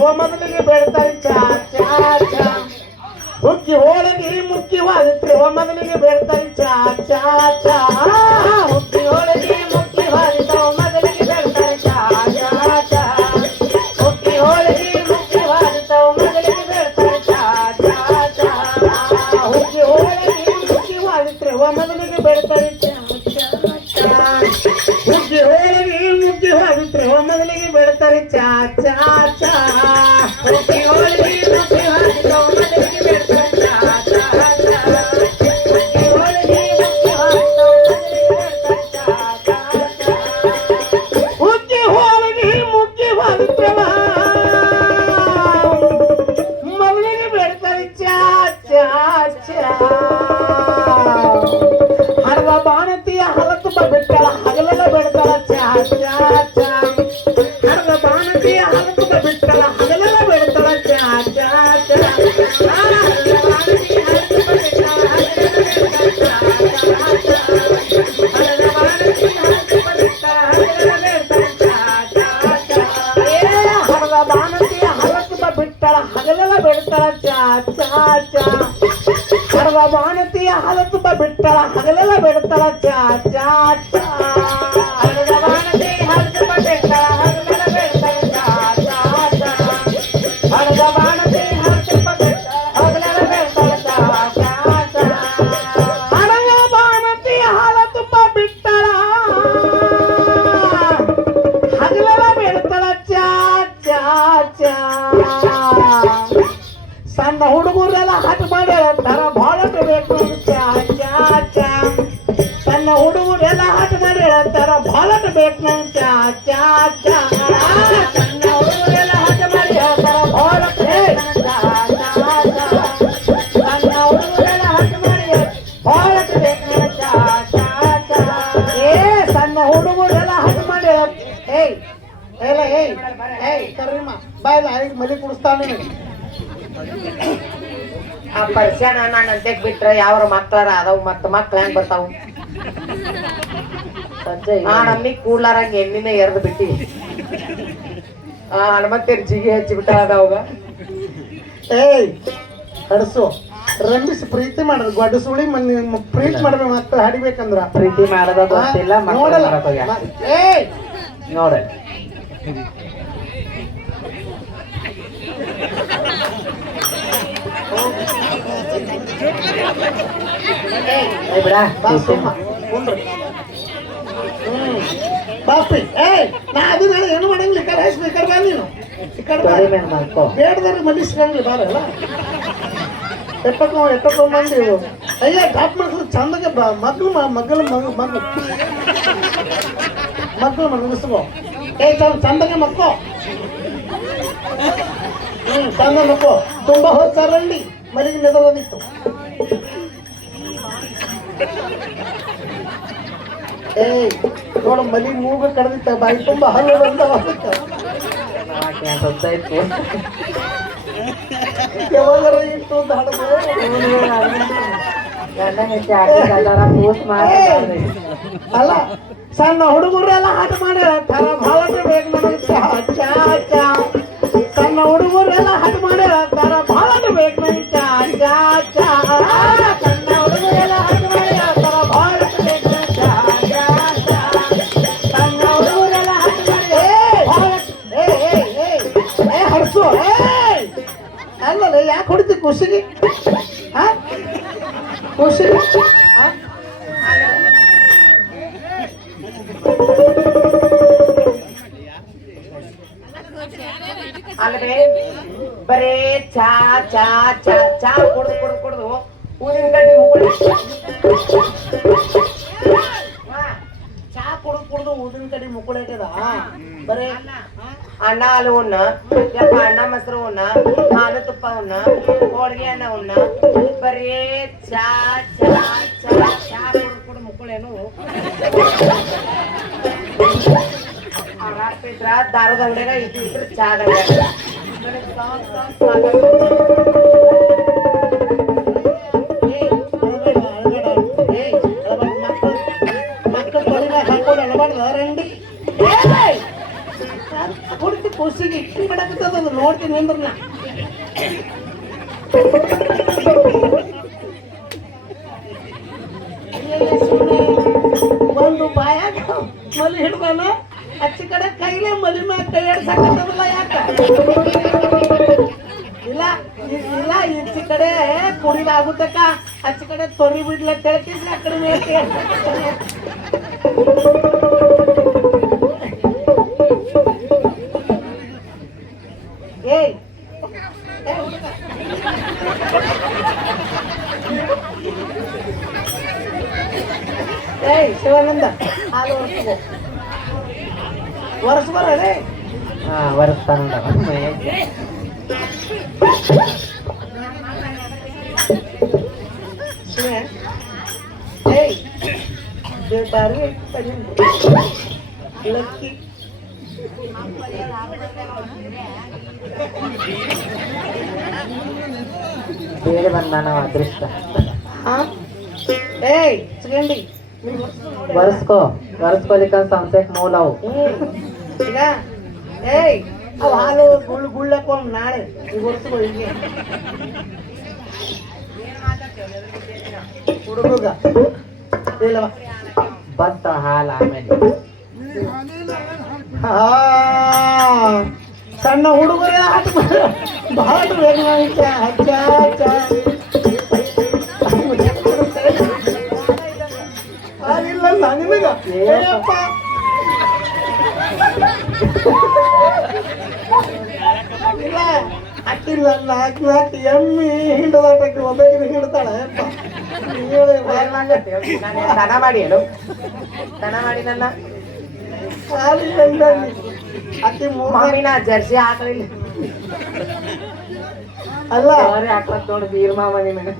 ಮೊದಲಿಗೆ ಬೆಳ್ತಾರೆ ಚಾ ಚಾ ಚಾ ಹುಕ್ಕಿ ಹೋಳಿಗೆ ಮುಖ್ಯವಾಗುತ್ತೆ ಮೊದಲಿಗೆ ಬೆಳ್ತಾರೆ ಚಾ ಚಾ ಚಾ ಹುಕ್ಕಿ ಹೋಳಿಗೆ ಮುಖ್ಯವಾದ ಮೊದಲಿಗೆ ಬೆಳ್ತಾರೆ ಚಾ ಚಾ ಚಾ ಹುಕ್ಕಿ ಹೋಳಿಗೆ ಮುಖ್ಯವಾದ ಮೊದಲಿಗೆ ಬೆಳ್ತಾರೆ ಚಾ ಚಾ ಚಾ ಹುಕ್ಕಿ ಹೋಳಿಗೆ ಮುಖ್ಯವಾಗುತ್ತೆ ಮೊದಲಿಗೆ ಬೆಳ್ತಾರೆ ಚಾ ಚಾ ಹುಕ್ಕಿ ಹೋಳಿಗೆ ಮುಖ್ಯವಾಗುತ್ತೆ ಮೊದಲಿಗೆ ಬೆಳ್ತಾರೆ ಚಾ ಚಾ ಚಾ ಹುಕ್ಕಿ ಹೋಳಿಗೆ ಮುಖ್ಯವಾದ ಮೊದಲಿಗೆ ಬೆಳ್ತಾರೆ ಚಾ ಚಾ ಚಾ ಹುಕ್ಕಿ ಹೋಳಿಗೆ ಮುಖ್ಯವಾದ ಮೊದಲಿಗೆ ಬೆಳ್ತಾರೆ ಚಾ ಚಾ ಚಾ ಹುಕ್ಕಿ ಹೋಳಿಗೆ ಮುಖ್ಯವಾಗುತ್ತೆ ಮೊದಲಿಗೆ ಬೆಳ್ತಾರೆ ಚಾ ಚಾ ಚಾ ಹರವ ಬಾಣತಿಯ ಹಲತು ಬಿಟ್ಟಳ ಹಗಲೆಲ್ಲ ಬೆಳ್ತಾಳ ಚಾ ಚಾ ಚಾ ಹರವ ಬಾಣತಿಯ ಹಲತು ಬಿಟ್ಟಳ ಹಗಲೆಲ್ಲ ಬೆಳ್ತಾಳ ಚಾ ಚಾ ಚಾ ಹರವ ಬಾಣತಿಯ ಹಲತು ಬಿಟ್ಟಳ ಹಗಲೆಲ್ಲ ಬೆಳ್ತಾಳ ಚಾ ಚಾ ಚಾ ಹರವ ಬಾಣತಿಯ ಹಲತು ಬಿಟ್ಟಳ ಹಗಲೆಲ್ಲ ಬೆಳ್ತಾಳ ಚಾ ಚಾ ಚಾ ಹರವ ಬಾಣತಿ ಹಲತು ಬಿಟ್ಟಳ ಹಗಲೆಲ್ಲ ಬೆಳ್ತಾಳ ಚಾ ಚಾ ಚಾ ಹರವ ಬಾಣತಿ ಹಲತು ಬಿಟ್ಟಳ ಹಗಲೆಲ್ಲ ಬೆಳ್ತಾಳ ಚಾ ಚಾ ಚಾ ಹರವ ಬಾಣತಿ ಹಲತು ಬಿಟ್ಟಳ ಹಗಲೆಲ್ಲ ಬೆಳ್ತಾಳ ಚಾ ಚಾ ಚಾ ಸಣ್ಣ ಹುಡುಗರೆಲ್ಲ ಹಠ ಮಾಡಿ ಹೇಳ್ತಾರ ಭಾಳಟ ಬೇಕು ಚಾ ಚಾ ಚಾ ಸಣ್ಣ ಹುಡುಗರೆಲ್ಲ ಹಠ ಮಾಡಿ ಹೇಳ್ತಾರ ಭಾಳಟ ಬೇಕು ಚಾ ಚಾ ಚಾ ಸಣ್ಣ ಹುಡುಗರೆಲ್ಲ ಹಠ ಮಾಡಿ ಹೇಳ್ತಾರ ಭಾಳಟ ಚಾ ಚಾ ಚಾ ಸಣ್ಣ ಹುಡುಗರೆಲ್ಲ ಹಠ ಮಾಡಿ ಭಾಳಟ ಬೇಕು ಚಾ ಚಾ ಚಾ ಏ ಸಣ್ಣ ಹುಡುಗರೆಲ್ಲ ಹಠ ಮಾಡಿ ಏಯ್ ಎಲ್ಲ ಏಯ್ ಕರೀಮ ಬಾಯ್ಲ ಈಗ ಮಲಿ ಕುಡಿಸ್ತಾನೆ ಆ ಪರಿಚಯ ನಾನು ಅಂತೆಕ್ ಬಿಟ್ರೆ ಯಾವ್ರ ಮಕ್ಳಾರ ಅದಾವ್ ಮತ್ತ ಮಕ್ಳ ಹೆಂಗ್ ಬರ್ತಾವ ನಮ್ಮಿ ಕೂಡ್ಲಾರಂಗ ಎಣ್ಣಿನ ಎರ್ದು ಬಿಟ್ಟಿವಿ ಹನುಮಂತೇರ್ ಜಿಗಿ ಹಚ್ಚಿ ಬಿಟ್ಟ ಅದಾವಾಗ ಏಯ್ ಹಡಸು ರಂಬಿಸಿ ಪ್ರೀತಿ ಮಾಡಿದ್ರು ಗೊಡ್ಡ ಸುಳಿ ಮಂದಿ ಪ್ರೀತಿ ಮಾಡ್ಬೇಕು ಮಕ್ಕಳು ಹಾಡಿಬೇಕಂದ್ರ ಪ್ರೀತಿ ಮಾಡೋದ ಗೊತ್ತಿಲ್ಲ ನೋಡಲ್ಲ ಏಯ್ ನೋಡ ಬಿಡ ಬಾಪಿ ಏಯ್ ನಾ ಅದು ನಾಳೆ ಏನು ಮಾಡಂಗಿಲ್ಲ ಈ ಕಡೆ ಹೈಸ್ ಈ ಕಡೆ ಬಾ ನೀನು ಈ ಕಡೆ ಬೇಡದಾರ ಮಲಿಸ್ಕಂಗಿಲ್ಲ ಬಾರಲ್ಲ ಎಟ್ಟಕ್ಕೋ ಮಂದಿ ಅಯ್ಯ ಟಾಪ್ ಮಾಡ್ಸೋದು ಚಂದಗೆ ಮಗ್ಳು ಮಗಸ್ಕೋ ಏ ಚಂದಗೆ ಮಕ್ಕೋ ಚಂದ ಮಕ್ಕೋ ತುಂಬಾ ಹೋಗ್ತಾರಲ್ಲಿ ಮನೆಗೆ ನೆದರೋದಿತ್ತು ಏಯ್ ನೋಡು ಮಲಿ ಮೂಗ ಕಡ್ದಿತ್ತ ಬಾಯಿ ತುಂಬಾ ಹಲ್ಲು ಯಾವಾಗಾರ ಇತ್ತು ಅಂತ ಅಲ್ಲ ಸಣ್ಣ ಹುಡುಗರೆಲ್ಲ ಆಟ ಮಾಡಿ ಹೇಳ್ತಾರ ಭಾಳ ಬೇಕು ನನಗೆ ಚಾ ಚಾ ಚಾ ಸಣ್ಣ ಹುಡುಗರೆಲ್ಲ ಆಟ ಮಾಡಿ ಹೇಳ್ತಾರ ಭಾಳ ಬೇಕು ನನಗೆ ಚಾ ಚಾ ಚಾ ಸಣ್ಣ ಹುಡುಗರೆಲ್ಲ ಆಟ ಮಾಡಿ ಹೇಳ್ತಾರ ಭಾಳ ಬೇಕು ನನಗೆ ಚಾ ಚಾ ಚಾ ಸಣ್ಣ ಹುಡುಗರೆಲ್ಲ ಆಟ ಮಾಡಿ ಹರ್ಸು ಅಲ್ಲಲ್ಲ ಯಾಕೆ ಹೊಡಿತಿ ಖುಷಿಗೆ ಖುಷಿಗೆ ಅಲ್ವೇ ಬರೇ ಚಾ ಚಾ ಚಾ ಚಾ ಕುಡ್ದು ಊದಿನ ಕಡ್ಡಿ ಚಾ ಕುಡ್ದು ಊದಿನ ಕಡ್ಡಿ ಮುಕ್ಕುಳೈತದ ಬರೇ ಅನ್ನ ಹಾಲು ಉಣ್ಣ ಯಪ್ಪ ಅನ್ನ ಮೊಸರು ಉಣ್ಣ ಹಾಲು ತುಪ್ಪ ಉಣ್ಣ ಹೋಳಿಗೆ ಅನ್ನ ಉಣ್ಣ ಬರೇ ಚಾ ಚಾ ಚಾ ಚಾ ಕುಡ್ದು ಮುಕ್ಕಳೇನು ರಾತ್ರಿದ್ರ ದಾರದ ಅಂಗಡಿಯಾಗ ಇದ್ರ ಚಾದ ಖುಷಿಗೆ ಇಟ್ಟು ಮಾಡಕತ್ತದ ನೋಡ್ತೀನಿ ನಿಂದ್ರನ್ನ ಒಂದು ಬಾಯಾಗ ಮಲಿ ಹಿಡ್ದಾನ ಅಚ್ಚ ಕಡೆ ಕೈಲೇ ಮಲಿ ಮ್ಯಾಗ ಕೈ ಆಡ್ಸಕ್ಕತ್ತದಲ್ಲ ಯಾಕ ಇಲ್ಲ ಇಲ್ಲ ಈಚೆ ಕಡೆ ಕುಡಿಲಾಗುತ್ತಕ್ಕ ಅಚ್ಚ ಕಡೆ ತೊರಿ ಬಿಡ್ಲ ಹೇಳ್ತಿದ್ಲ ಆ ಕಡೆ ಮೇಲೆ ಏಯ್ ಏಯ್ ಶಿವಾನಂದ ಹಾಲು ಒರೆಸ್ಬಾರೇ ಹಾ ಒರೆಸ್ತಾನ ಏಯ್ ಬಾರಿ ಲಕ್ಕಿ ಬೇರೆ ಬಂದ ನಾವು ಅದೃಷ್ಟ ಏಯ್ ಸಿಗಂಡಿ ಒರೆಸ್ಕೋಲಿಕ್ಕ ಸಂಸೆಕ್ ಮೂಲ ಅವು ಈಗ ಏಯ್ ಅವು ಹಾಲು ಗುಳ್ಳಕ್ಕೊಂಡು ನಾಳೆ ಈಗ ಒರೆಸ್ಕೊ ಹೀಗೆ ಹುಡುಗ ಇಲ್ಲವ ಬಂತ ಹಾಲು ಆಮೇಲೆ ಸಣ್ಣ ಹುಡುಗರೇ ಆಟ ಬಹಳ ವೇಗ ಹಚ್ಚ ಹಚ್ಚ ಹಾಲಿಲ್ಲ ನಿನಗ ಏಯಪ್ಪ ಇಲ್ಲ ಅಕ್ಕಿಲ್ಲ ನಾಲ್ಕು ಎಮ್ಮಿ ಹಿಂಡದಾಟಕ್ಕೆ ಒಬ್ಬರಿಗೆ ಹಿಡ್ತಾಳೆ ದನ ಮಾಡಿ ಹೇಳು ದನ ಮಾಡಿ ನನ್ನ ಹಾಲಿಲ್ಲ ಅಕ್ಕಿ ಮಾಮಿನ ಜರ್ಸಿ ಹಾಕಲಿಲ್ಲ ಅಲ್ಲ ಹಾಕ್ಲಕ್ ನೋಡಿ ಬೀರ್ ಮಾಮ ನಿನಗೆ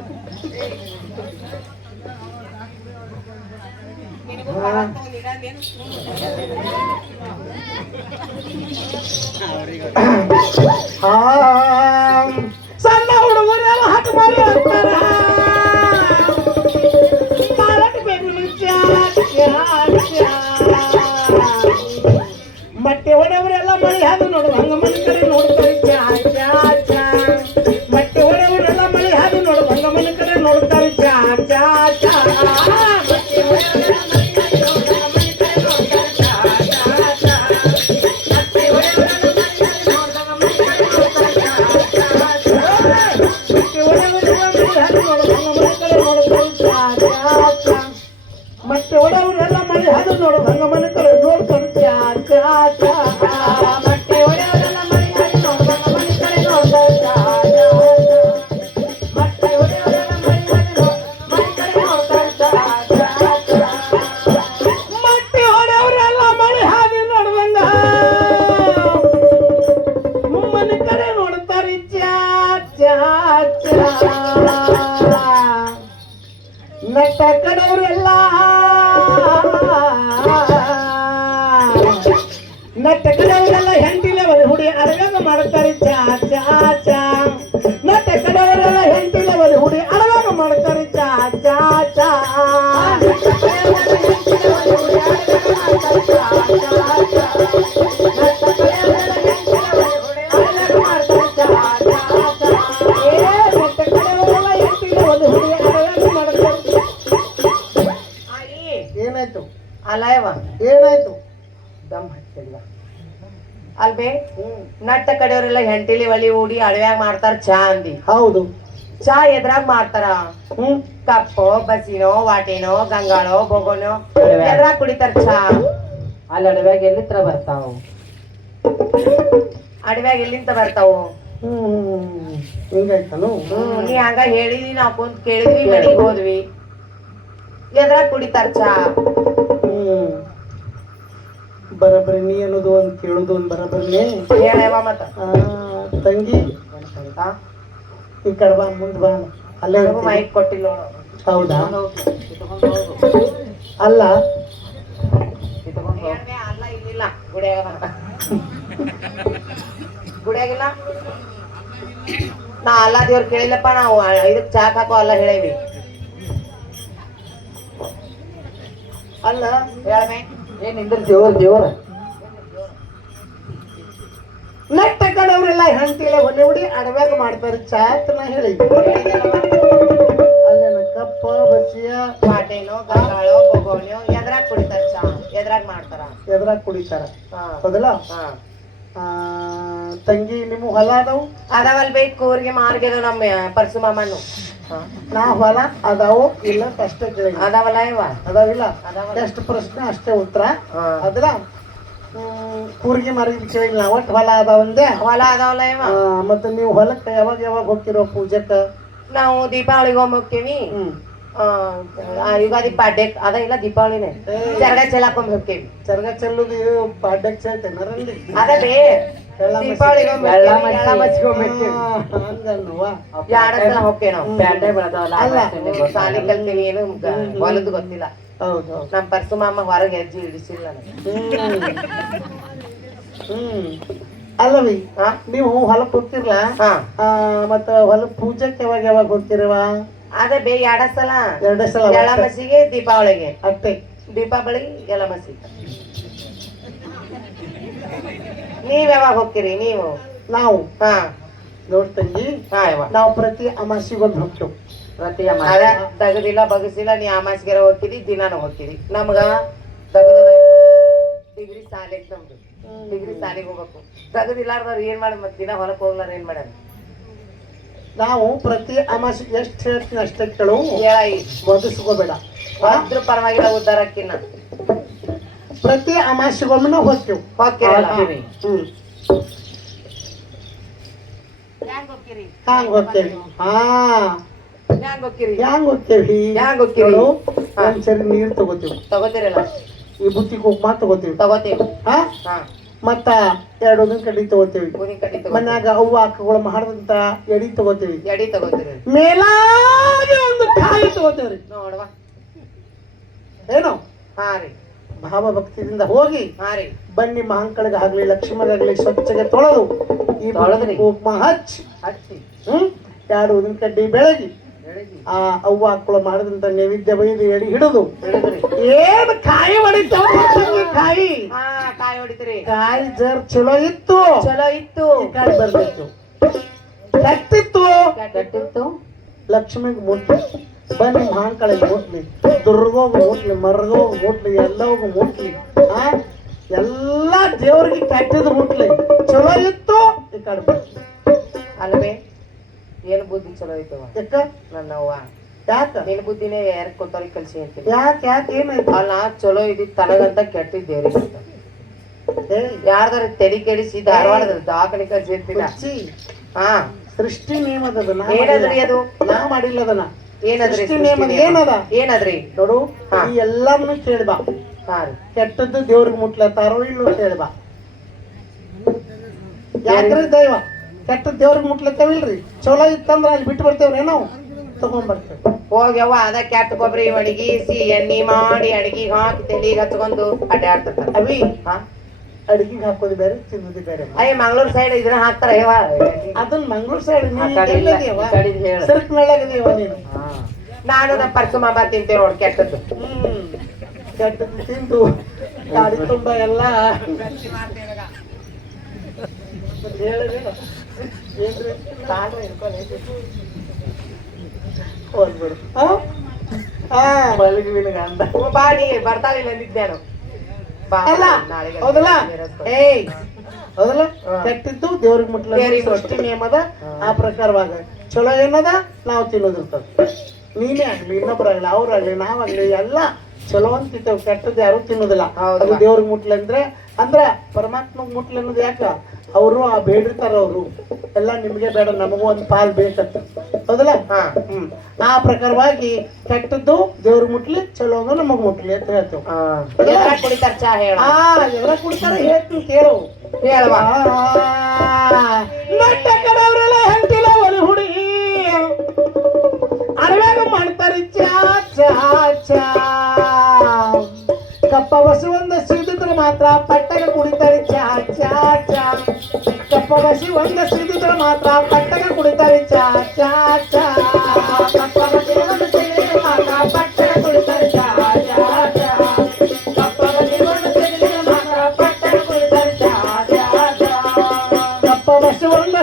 ಸಣ್ಣ ಹುಡುಗರೆಲ್ಲ ಹತ್ತು ಮಾಡಿ ಹೋಗ್ತಾರ ಮಟ್ಟೆ ಹೊಡೆಯವರೆಲ್ಲ ಮಳಿ ಹಾದು ನೋಡು ಹಂಗ ಮನೆ ಕಡೆ ನೋಡ್ತಾರೆ ಚಾ ಚಾ ಚಾ ಮಟ್ಟೆ ಹೊಡೆಯವರೆಲ್ಲ ಮಳಿ ಹಾದು ನೋಡು ಹಂಗ ಮನೆ ಕಡೆ ನೋಡ್ತಾರೆ ಚಾ ಚಾ ಚಾ ಮತ್ತೆ ಒಡೆಯವರೆಲ್ಲ ಮಳೆ ಹಾದು ನೋಡು ಹಂಗ ಮನೆ ಕಡೆ ನೋಡ್ತಾರೆ ಚಾ ಚಾ ಚಾ ಮತ್ತೆ ಒಡೆಯವರೆಲ್ಲ ಮಳೆ ಹಾದು ನೋಡು ಹಂಗ ಮನೆ ಕಡೆ ನೋಡ್ತಾರೆ ಚಾ ಚಾ ಮತ್ತೆ ಒಡೆಯವರೆಲ್ಲ ಮಳೆ ಹಾದು ಮನೆ ಕಡೆ ನೋಡ್ತಾರೆ ಚಾ ಚಾ ಚಾ ಮತ್ತೆ ಒಡೆಯವರೆಲ್ಲ ಮಳೆ ಹಾದು ನೋಡುವಂಗ ಮನೆ ಕಡೆ ನೋಡ್ತಾರೆ ಚಾ ಚಾ ಚಾ ನಟ್ಟ ಕಡೆಯವರೆಲ್ಲ ನಟ್ಟ ಕಡೆಯವರೆಲ್ಲ ಹೆಂಡತಿಲೆ ಹುಡಿ ಅಡಗಾಗ ಮಾಡ್ತಾರೆ ಚಾ ಚಾ ಚಾ ನಟ್ಟ ಕಡೆಯವರೆಲ್ಲ ಹೆಂಡತಿಲೆ ಹುಡಿ ಅಡಗಾಗ ಮಾಡ್ತಾರೆ ಚಾ ಚಾ ಚಾ ಏನಾಯ್ತು ಅಲ್ಲಯವ ಏನಾಯ್ತು ದಮ್ ಹಚ್ಚಿಲ್ಲ ಅಲ್ಬೇ ನಟ್ಟ ಕಡೆಯವರೆಲ್ಲ ಹೆಂಟಿಲಿ ಒಲಿ ಹೂಡಿ ಅಡವ್ಯಾಗ ಮಾಡ್ತಾರ ಚಾ ಅಂದಿ ಹೌದು ಚಾ ಎದ್ರಾಗ ಮಾಡ್ತಾರ ಕಪ್ಪೋ ಬಸಿನೋ ವಾಟಿನೋ ಗಂಗಾಳೋ ಬೊಗೋನೋ ಎದ್ರಾಗ ಕುಡಿತಾರ ಚಾ ಅಲ್ಲಿ ಅಡವ್ಯಾಗ ಎಲ್ಲಿತ್ರ ಬರ್ತಾವ ಅಡವ್ಯಾಗ ಎಲ್ಲಿಂದ ಬರ್ತಾವು ಹಿಂಗಾಯ್ತಾನು ನೀ ಹಂಗ ಹೇಳಿದ್ವಿ ನಾವ್ ಕುಂತ ಕೇಳಿದ್ವಿ ಮನಿಗ್ ಹೋದ್ವಿ ಎದ್ರಾಗ ಕುಡಿತಾರ ಚಾ ಬರಬರಿ ನೀ ಅನ್ನೋದು ಒಂದು ಕೇಳುದು ಒಂದು ಬರಬರಿನೇ ಹೇಳವ ಮತ್ತ ತಂಗಿ ಈ ಕಡೆ ಬಾ ಮುಂದ್ ಬಾ ಅಲ್ಲೇ ಮೈಕ್ ಕೊಟ್ಟಿಲ್ಲ ಹೌದಾ ಅಲ್ಲ ಅಲ್ಲ ಇಲ್ಲಿಲ್ಲ ಗುಡಿಯಾಗ ಗುಡಿಯಾಗಿಲ್ಲ ನಾ ಅಲ್ಲ ದೇವ್ರ ಕೇಳಿಲ್ಲಪ್ಪ ನಾವು ಇದಕ್ ಚಾಕ್ ಹಾಕೋ ಅಲ್ಲ ಹೇಳೇವಿ ಅಲ್ಲ ಹೇಳಮೆ ಏನ್ ನಿಂದ್ರ ದೇವರ ನಟ್ಟ ಕಡೆಯವರೆಲ್ಲ ಹೆಂಡತಿಲ್ಲ ಹೊಲಿ ಹುಡಿ ಅಡವ್ಯಾಗ ಮಾಡ್ತಾರೆ ಚಾ ಅಂತ ನಾ ಹೇಳಿ ಅಲ್ಲೇನ ಕಪ್ಪ ಬಸಿಯ ಪಾಟೇನೋ ಗಂಗಾಳೋ ಬೊಗೋಣಿಯೋ ಎದ್ರಾಗ ಕುಡಿತಾರ ಚಾ ಎದ್ರಾಗ ಮಾಡ್ತಾರ ಎದ್ರಾಗ ಕುಡಿತಾರ ಹಾ ಹೌದಲ್ಲ ಹಾ ತಂಗಿ ನಿಮ್ಮ ಹೊಲ ಅದಾವು ಅದಾವಲ್ ಬೇಕು ಕೂರ್ಗೆ ಮಾರ್ಗೆದ ನಮ್ಮ ಪರ್ಸು ಮಾಮನು ನಾ ಹೊಲ ಅದಾವು ಇಲ್ಲ ಅಷ್ಟೇ ಕೇಳಿ ಅದಾವಲ್ಲ ಇವ ಅದಾವಿಲ್ಲ ಅದಾವಲ್ಲ. ಎಷ್ಟು ಪ್ರಶ್ನೆ ಅಷ್ಟೇ ಉತ್ತರ ಹಾ. ಅದ್ರ ಕೂರ್ಗಿ ಮಾರಿದ ಕೇಳಿಲ್ಲ ಒಟ್ಟು ಹೊಲ ಅದಾವಂದೆ ಹೊಲ ಅದಾವಲ್ಲ ಇವ ಮತ್ತೆ ನೀವು ಹೊಲಕ್ಕೆ ಯಾವಾಗ ಯಾವಾಗ ಹೋಗ್ತಿರೋ ಪೂಜೆಕ್ಕ ನಾವು ದೀಪಾವಳಿಗೆ ಹೋಗ್ತೀವಿ ಯುಗಾದಿ ಪಾಡ್ಯಕ್ ಅದ ಇಲ್ಲ ದೀಪಾವಳಿನೇ ಚರಗ ಚೆಲ್ಲಾಕೊಂಡ್ ಹೋಗ್ತೀವಿ ಚರ್ಗ ಚೆಲ್ಲುದು ಪಾಡ್ಯಕ್ಕೆ ಚೆಲ್ತೇನರಲ್ಲಿ ಅದ ಬೇ ದೀಪಾವಳಿಗೆ ಹಂಗನ್ನುವ ಎರಡ ಸಲ ಹೋಗ್ತೇವೆ ನಾವು ಪ್ಯಾಟೆ ಅಲ್ಲ. ಸಾಲಿ ಕಲ್ತೀವಿ ಏನು ಹೊಲದು ಗೊತ್ತಿಲ್ಲ ಹೌದು ನಮ್ ಪರ್ಸು ಮಾಮ ಹೊರಗೆ ಹೆಜ್ಜೆ ಇಡಿಸಿಲ್ಲ ನನಗೆ. ಅಲ್ಲವಿ ಹಾ? ನೀವು ಹೊಲಕ್ಕೆ ಹೋಗ್ತಿರ್ಲ ಹಾ ಮತ್ತ ಹೊಲಕ್ ಪೂಜೆಕ್ಕೆ ಯಾವಾಗ ಯಾವಾಗ ಹೋಗ್ತಿರವ ಅದೇ ಬೇ ಎರಡ ಸಲ ಎರಡೇ ಸಲ ಎಳಮಸಿಗೆ ದೀಪಾವಳಿಗೆ ಅಷ್ಟೇ ದೀಪಾವಳಿ ಎಳಮಸಿ ನೀವ್ ಯಾವಾಗ ಹೋಗ್ತೀರಿ ನೀವು ನಾವು ಹಾ ನೋಡ್ತಂಗಿ ಹಾ ಯವ್ವ. ನಾವು ಪ್ರತಿ ಅಮಾಸಿಗೊಂದು ಹೋಗ್ತೇವೆ ಅದ ತಗದಿಲ್ಲ ಬಗಸಿಲ್ಲ ನೀ ಅಮಾಸ್ಗೆರ ಹೋಗ್ತಿದಿ ದಿನಾನು ಹೋಗ್ತಿದಿ ನಮ್ಗ ತಗದ ಡಿಗ್ರಿ ಸಾಲಿಗೆ ನಮ್ದು ಡಿಗ್ರಿ ಸಾಲಿಗೆ ಹೋಗ್ಬೇಕು ತಗದಿಲ್ಲಾರ್ದವ್ರು ಏನ್ ಮಾಡ ಮತ್ ದಿನ ಹೊಲಕ್ ಹೋಗ್ಲಾರ ಏನ್ ಮಾಡ್ಯಾರ ನಾವು ಪ್ರತಿ ಅಮಾಸಿ ಎಷ್ಟು ಹೇಳ್ತೀನಿ ಅಷ್ಟೇ ಕೇಳು ಹೇಳ ಒದಿಸ್ಕೋಬೇಡ ಅದ್ರ ಪರವಾಗಿಲ್ಲ ಉದ್ದಾರಕ್ಕಿನ್ನ ಪ್ರತಿ ಅಮಾಸಿಗೊಮ್ಮೆ ನಾವು ಹೋಗ್ತೇವೆ ಹೋಗ್ತಿರಲ್ಲ ಹ್ಯಾಂಗ ಹೋಗ್ತೇವಿ ಹ್ಯಾಂಗ ಹೋಗ್ತಿರಿ ಹ್ಯಾಂಗ ಹೋಗ್ತೇವಿ ಹ್ಯಾಂಗ್ ಹೋಗ್ತೀರಿ? ಒಂದ್ಸರಿ ನೀರ್ ತಗೋತೀವಿ ತಗೋತಿರಲ್ಲ ಈ ಬುತ್ತಿ ಕುಕ್ಮ ತಗೋತೀವಿ ತಗೋತೀವಿ ಹಾ ಹಾ ಮತ್ತ 2 ಉದ್ದಿನ ಕಡ್ಡಿ ತಗೋತೀವಿ ಊದಿನ ಕಡ್ಡಿ ತಗೋ ಮನ್ಯಾಗ ಅವ್ವ ಅಕ್ಕಗಳು ಮಾಡಿದಂತ ಎಡಿ ತಗೋತೀವಿ ಎಡಿ ತಗೋತೀರಿ ಮೇಲಾಗಿ ಒಂದು ಕಾಯಿ ತಗೋತೀವ್ರಿ ನೋಡವಾ ಏನು ಹಾ ರೀ ಭಾವ ಭಕ್ತಿಯಿಂದ ಹೋಗಿ ಹಾ ರೀ ಬನ್ನಿ ಮಹಾಂಕಳಿಗೆ ಆಗ್ಲಿ ಲಕ್ಷ್ಮಣಗಾಗ್ಲಿ ಸ್ವಚ್ಛಗೆ ತೊಳೆದು ಈ ತೊಳೆದ್ರಿ? ಕುಕ್ಮ ಹಚ್ಚಿ ಹಚ್ಚಿ 2 ಉದ್ದಿನ ಕಡ್ಡಿ ಬೆಳಗಿ ಹೇಳಿದ್ರಿ ಆ ಅವ್ವ ಅಕ್ಕಳು ಮಾಡಿದಂತ ನೈವೇದ್ಯ ಬೈದು ಎಡಿ ಹಿಡಿದು ಹೇಳಿದ್ರಿ ಏನ್ ಕಾಯಿ ಹೊಡಿತಾವ ಕಾಯಿ ಹಾ ಕಾಯಿ ಹೊಡಿತೀರಿ ಕಾಯಿ ಜರ್ ಚಲೋ ಇತ್ತು ಚಲೋ ಇತ್ತು ಈ ಕಾಯಿ ಬರ್ಬೇಕು ಕೆಟ್ಟಿತ್ತು ಕೆಟ್ಟಿತ್ತು ಲಕ್ಷ್ಮಿಗೆ ಮುಟ್ಲಿ ಬನ್ನಿ ಮಹಾಂಕಳಿಗೆ ಮುಟ್ಲಿ ದುರ್ಗೋಗ ಮುಟ್ಲಿ ಮರ್ಗೋಗ ಮುಟ್ಲಿ ಎಲ್ಲೋಗ ಮುಟ್ಲಿ ಆ ಎಲ್ಲ ದೇವ್ರಿಗೆ ಕೆಟ್ಟದ್ದು ಮುಟ್ಲಿ ಚಲೋ ಇತ್ತು ಈ ಕಡೆ ಬರ್ಲಿ ಅಲ್ವೇ ಏನ್ ಬುದ್ಧಿ ಚಲೋ ಐತವ ಯಾಕ ನನ್ನವ್ವ ಯಾಕ ನಿನ್ ಬುದ್ಧಿನೇ ಯಾರು ಕೊಟ್ಟವ್ರಿಗೆ ಕಲ್ಸಿ ಅಂತೀನಿ ಯಾಕೆ ಏನಾಯ್ತು ಅಲ್ಲ ಚಲೋ ಇದ್ದಿದ್ ತನಗಂತ ಕೆಟ್ಟಿದ್ದೇರಿ ಯಾರ್ದಾರ ತೆಲಿ ಕೆಡಿಸಿ ಧಾರವಾಡದ ದವಾಖಾನೆ ಕಲ್ಸಿ ಅಂತಿಲ್ಲ ಹುಚ್ಚಿ, ಹಾ ಸೃಷ್ಟಿ ನೇಮದ ಏನದ್ರಿ ಅದು ನಾ ಮಾಡಿಲ್ಲ ಅದನ್ನ ಏನದ್ರಿ ಸೃಷ್ಟಿ ನೇಮದ ಏನದ ಏನದ್ರಿ ನೋಡು ಹಾ. ಈ ಎಲ್ಲಾನು ಕೇಳ್ಬಾ ಹಾ ರೀ ಕೆಟ್ಟದ್ದು ದೇವ್ರಿಗೆ ಮುಟ್ಲತ್ತಾರೋ ಇಲ್ಲೋ ಕೇಳ್ಬಾ ಯಾಕ್ರಿ ದೈವ ಕೆಟ್ಟ ದೇವ್ರಿಗೆ ಮುಟ್ಲತ್ತೇವಿಲ್ರಿ ಚಲೋ ಇತ್ತಂದ್ರ ಅಲ್ಲಿ ಬಿಟ್ಟು ಬರ್ತೇವ್ರಿ ನಾವು ತಗೊಂಡ್ಬರ್ತೇವೆ ಹೋಗ್ಯವ್ವ ಅದ ಕೆಟ್ಟ ಕೊಬ್ಬರಿ ಒಣಗಿಸಿ ಎಣ್ಣೆ ಮಾಡಿ ಅಡಿಗೆಗೆ ಹಾಕಿ ತೆಲಿಗೆ ಹಚ್ಕೊಂಡು ಅಡ್ಡಾಡ್ತಿರ್ತಾರ ಅವಿ ಹಾ ಅಡಿಗೆಗೆ ಹಾಕೋದು ಬೇರೆ ತಿನ್ನೋದು ಬೇರೆ ಅಯ್ಯ ಮಂಗಳೂರು ಸೈಡ್ ಇದನ್ನ ಹಾಕ್ತಾರ ಯವ್ವ ಅದನ್ನ ಮಂಗಳೂರು ಸೈಡ್ ಹೇಳು ಸರಕ್ ಮೇಳಾಗದೀವ ನೀನು ನಾನು ನಮ್ಮ ಪರ್ಸು ಮಾಬ ತಿಂತೇವೆ ನೋಡಿ ಕೆಟ್ಟದ್ದು ಕೆಟ್ಟದ್ದು ತಿಂದು ಗಾಡಿ ತುಂಬ ಎಲ್ಲ ಹೇಳಿದ್ರು ಏನ್ರಿ ತಾಳ್ಮೆ ಇಟ್ಕೊಳ್ಳಿ. ಹೋಗ್ಬಿಡು ಮಲಗಿವಿನ ಗಂಡ ಬಾ ನೀ ಬರ್ತಾಳಿಲ್ಲ ಅಂದಿದ್ದೇನು ಬಾ ಅಲ್ಲ ನಾಳೆಗೆ ಹೌದಲ್ಲ ನೆರಸ್ಕೊಂಡು. ಏಯ್ ಹೌದಲ್ಲ ಕೆಟ್ಟಿದ್ದು ದೇವ್ರಿಗೆ ಮುಟ್ಲ ದೇವ್ರಿಗೆ ಸೃಷ್ಟಿ ನಿಯಮದ ಆ ಪ್ರಕಾರವಾಗ ಚಲೋ ಏನದ ನಾವು ತಿನ್ನೋದಿರ್ತದ ನೀನೇ ಆಗ್ಲಿ ಇನ್ನೊಬ್ಬರಾಗ್ಲಿ ಅವ್ರಾಗ್ಲಿ ನಾವಾಗ್ಲಿ ಎಲ್ಲ ಚಲೋ ಅಂತಿರ್ತೇವೆ ಕೆಟ್ಟದ್ದು ಯಾರು ತಿನ್ನೋದಿಲ್ಲ ಹೌದಲ್ಲ. ಅದು ದೇವ್ರಿಗೆ ಮುಟ್ಲ ಅಂದ್ರ ಪರಮಾತ್ಮಗ್ ಮುಟ್ಲ ಅನ್ನೋದು ಯಾಕ ಅವರು ಆ ಬೇಡಿರ್ತಾರ ಅವರು ಎಲ್ಲ ನಿಮ್ಗೆ ಬೇಡ ನಮಗೂ ಒಂದು ಪಾಲ್ ಬೇಕಂತ ಹೌದಲ್ಲ ಹಾ ಆ ಪ್ರಕಾರವಾಗಿ ಕೆಟ್ಟದ್ದು ದೇವ್ರಿಗೆ ಮುಟ್ಲಿ ಚಲೋ ಅಂದ್ರೆ ನಮಗ್ ಮುಟ್ಲಿ ಅಂತ ಹೇಳ್ತೇವೆ ಎದ್ರಾಗ ಕುಡಿತಾರ ಚಾ ಹೇಳ ಎಲ್ಲ ಕುಡ್ತಾರ ಹೇಳ್ತೀನಿ ಕೇಳು ಹೇಳವ ನಟ್ಟ ಕಡವ್ರೆಲ್ಲ ಹೆಂಟಿಲ್ಲ ಒಲಿ ಹುಡಿ ಅಡವ್ಯಾಗ ಮಾಡ್ತಾರೆ ಚಾ ಚಾ ಚಾ ಕಪ್ಪ ಬಸಿ ಒಂದು ಸಿಡಿದ್ರೆ ಮಾತ್ರ ಪಟ್ಟಗ ಕುಡಿತಾರೆ ಚಾ ಚಾ ಚಾ ಕಪ್ಪ ಬಸಿ ಒಂದು ಸಿಡಿದ್ರೆ ಮಾತ್ರ ಪಟ್ಟಗ ಕುಡಿತಾರೆ ಚಾ ಚಾ ಚಾ ಕಪ್ಪ ಬಸಿ ಒಂದು ಸಿಡಿದ್ರೆ ಮಾತ್ರ ಪಟ್ಟಗ ಕುಡಿತಾರೆ ಚಾ ಚಾ ಚಾ ಕಪ್ಪ ಬಸಿ ಒಂದು ಸಿಡಿದ್ರೆ ಮಾತ್ರ ಪಟ್ಟಗ ಕುಡಿತಾರೆ ಚಾ ಚಾ ಚಾ ಕಪ್ಪ ಬಸಿ ಒಂದು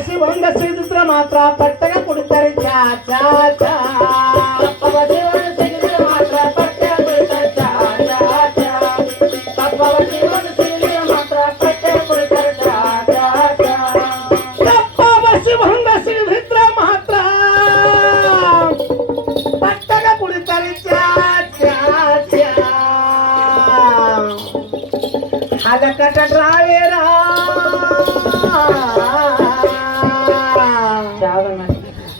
ಬಸಿ ಹೊಂಗಸಿದ್ರೆ ಮಾತ್ರ ಪಟ್ಟಗ ಕುಡಿತಾರೆ ಚಾ ಚಾ ಚಾ ಕಪ್ಪ ಬಸಿ ಹೊಂಗಸಿದ್ರೆ ಮಾತ್ರ ಪಟ್ಟಗ ಕುಡಿತಾರೆ ಚಾ ಚಾ ಚಾ ಕಪ್ಪ ಬಸಿ ಹೊಂಗಸಿದ್ರೆ ಮಾತ್ರ ಪಟ್ಟಗ ಕುಡಿತಾರೆ ಚಾ ಚಾ ಚಾ ಕಪ್ಪ ಬಸಿ ಹೊಂಗಸಿದ್ರೆ ಮಾತ್ರ ಪಟ್ಟಗ ಕುಡಿತಾರೆ ಚಾ ಚಾ ಚಾ ಹಲಕಟ ಡ್ರಾವೇರ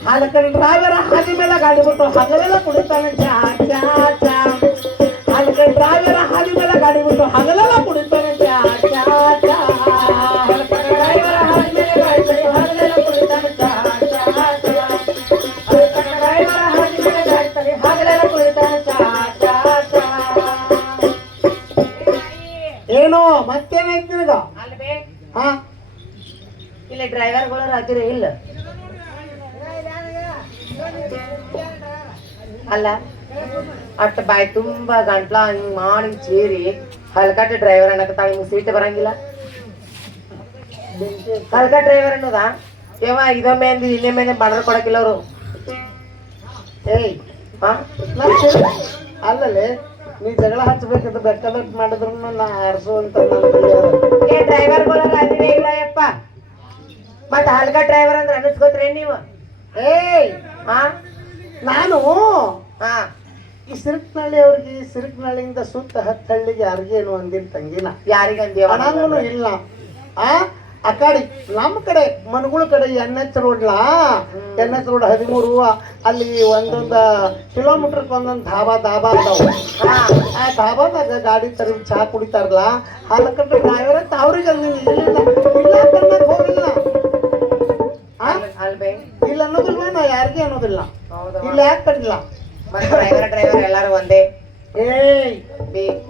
ಹಲಕಟ ಡ್ರಾವೇರ ಹಾದಿ ಮೇಲೆ ಗಾಡಿ ಬಿಟ್ಟು ಹಗಲೆಲ್ಲ ಕುಡಿತಾನೆ ಚಾ ಚಾ ಚಾ ಹಲಕಟ ಡ್ರಾವೇರ ಹಾದಿ ಮೇಲೆ ಗಾಡಿ ಬಿಟ್ಟು ಹಗಲೆಲ್ಲ ಕುಡಿತಾನೆ ಚಾ ಚಾ ಚಾ ಹಲಕಟ ಡ್ರೈವರ ಹಾದಿ ಮೇಲೆ ಗಾಡಿ ಬಿಟ್ಟು ಹಗಲೆಲ್ಲ ಕುಡಿತಾನೆ ಚಾ ಚಾ ಚಾ ಹಲಕಟ ಡ್ರೈವರ ಹಾದಿ ಮೇಲೆ ಗಾಡಿ ಬಿಟ್ಟು ಹಗಲೆಲ್ಲ ಕುಡಿತಾನೆ ಚಾ ಚಾ ಚಾ ಏನೋ ಮತ್ತೇನಾಯ್ತು ನಿನಗ ಅಲ್ವೇ ಹಾ ಇಲ್ಲಿ ಡ್ರೈವರ್ಗಳು ರಾತ್ರಿ ಇಲ್ಲ ಅಲ್ಲ ಅಟ್ಟ ಬಾಯಿ ತುಂಬಾ ಗಂಟ್ಲ ಹಿಂಗ್ ಮಾಡಿ ಚೀರಿ ಹಲ್ಕಟ್ಟ ಡ್ರೈವರ್ ಅನ್ನಕತ್ತಾಳ ನಿಮ್ಗೆ ಸೀಟ್ ಬರಂಗಿಲ್ಲ ಹಲ್ಕಟ್ ಡ್ರೈವರ್ ಅನ್ನೋದಾ ಯವ್ವ ಇದೊಮ್ಮೆ ಅಂದ್ ಇನ್ನೊಮ್ಮೆ ಬಡರ್ ಕೊಡಕಿಲ್ಲ ಅವರು ಏಯ್ ಹಾ ಅಲ್ಲಲ್ಲಿ ನೀ ಜಗಳ ಹಚ್ಚಬೇಕಂತ ಬೆಕ್ಕದಟ್ಟು ಮಾಡಿದ್ರು ನಾ ಆರಿಸುವಂತ ಏ ಡ್ರೈವರ್ಗಳು ರಾತ್ರಿ ಇಲ್ಲ ಯಪ್ಪ ಮತ್ತ ಹಲ್ಕಟ್ ಡ್ರೈವರ್ ಅಂದ್ರೆ ಅನ್ನಿಸ್ಕೋತ್ರಿ ನೀವು ಏಯ್ ಹಾ ನಾನು ಹಾ ಈ ಸಿರುಕ್ನಳ್ಳಿ ಅವ್ರಿಗೆ ಸಿರುಕ್ನಳ್ಳಿಯಿಂದ ಸುತ್ತ ಹತ್ತಳ್ಳಿಗೆ ಯಾರಿಗೇನು ಅಂದಿನ ತಂಗಿನ ಯಾರಿಗಂದೇವ ಹಣಂಗೂ ಇಲ್ಲ ಆ ಕಡೆ ನಮ್ಮ ಕಡೆ ಮನಗಳ ಕಡೆ ಎನ್ ಎಚ್ ರೋಡ್ಲಾ ಎನ್ ಎಚ್ ರೋಡ್ 13 ಅಲ್ಲಿ ಒಂದೊಂದು ಕಿಲೋಮೀಟರ್ಗೆ ಒಂದೊಂದು ಧಾಬಾ ಅದಾವ ಆ ಧಾಬಾದಾಗ ಗಾಡಿ ತರಿ ಚಹಾ ಕುಡಿತಾರಲ್ಲ ಹಲಕಟ್ಟ ಡ್ರೈವರ್ ಅಂತ ಅವ್ರಿಗೆ ಅಂದಿನಿ ಇಲ್ಲ ಕನ್ನಕ್ಕೆ ಹೋಗಿಲ್ಲ ಅಲ್ಬೇ ಇಲ್ಲ ಅನ್ನೋದಿಲ್ವ ನಾ ಯಾರಿಗೆ ಅನ್ನೋದಿಲ್ಲ ಹೌದಾ ಇಲ್ಲ ಯಾಕೆ ಕಡಿಲ್ಲ ಡ್ರೈವರ್ ಎಲ್ಲಾರು ಒಂದೇ ಏಯ್